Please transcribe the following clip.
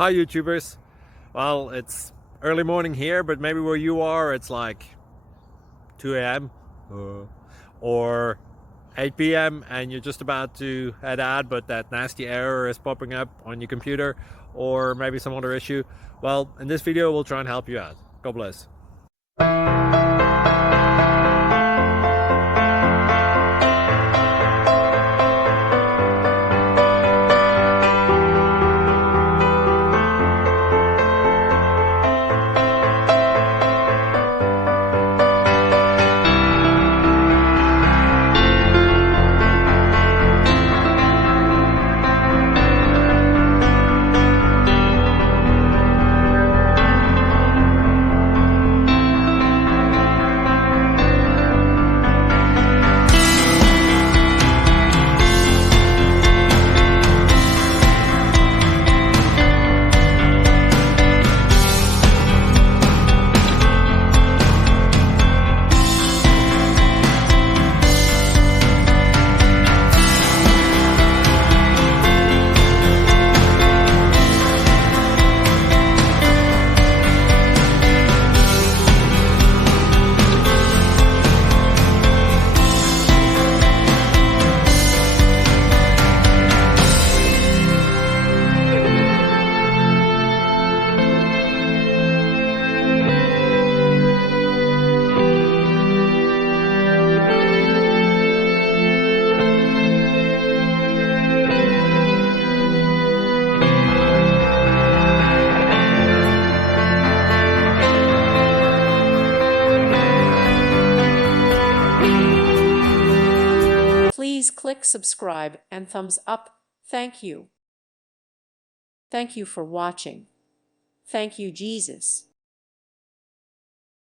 Hi YouTubers. Well, it's early morning here, but maybe where you are it's like 2 a.m. or 8 p.m. and you're just about to head out, but that nasty error is popping up on your computer, or maybe some other issue. Well, in this video we'll try and help you out. God bless. Please click subscribe and thumbs up. Thank you. Thank you for watching. Thank you, Jesus.